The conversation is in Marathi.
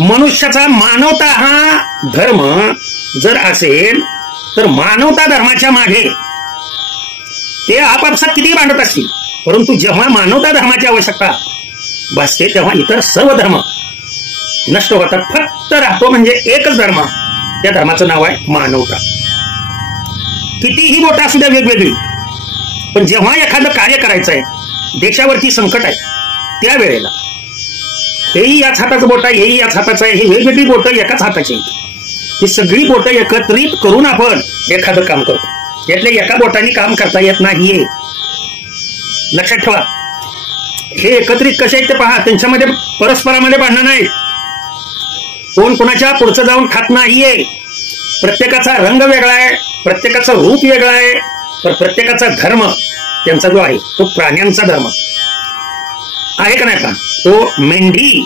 मनुष्याचा मानवता हा धर्म जर असेल तर मानवता धर्माच्या मागे ते आपापसात किती भांडत असतील, परंतु जेव्हा मानवता धर्माची आवश्यकता भासते तेव्हा इतर सर्व धर्म नष्ट होतात. फक्त राहतो म्हणजे एकच धर्म, त्या धर्माचं नाव आहे मानवता. कितीही मोठा असू द्या वेगवेगळी, पण जेव्हा एखादं कार्य करायचं आहे, देशावरती संकट आहे, त्यावेळेला हेही याच हाताचं बोट आहे, हेही याच हाताचं आहे, ही वेगवेगळी बोटं एकाच हाताची आहेत. ही सगळी बोटं एकत्रित करून आपण एखादं काम करतो. यातल्या एका बोटाने काम करता येत नाहीये, लक्षात ठेवा. हे एकत्रित कसे आहेत ते पहा. त्यांच्यामध्ये परस्परामध्ये भांडण नाही, कोण कोणाच्या पुढचं जाऊन खात नाहीये. प्रत्येकाचा रंग वेगळा आहे, प्रत्येकाचं रूप वेगळं आहे, पण प्रत्येकाचा धर्म त्यांचा जो आहे तो प्राण्यांचा धर्म आहे का नाही का. तो मेंढी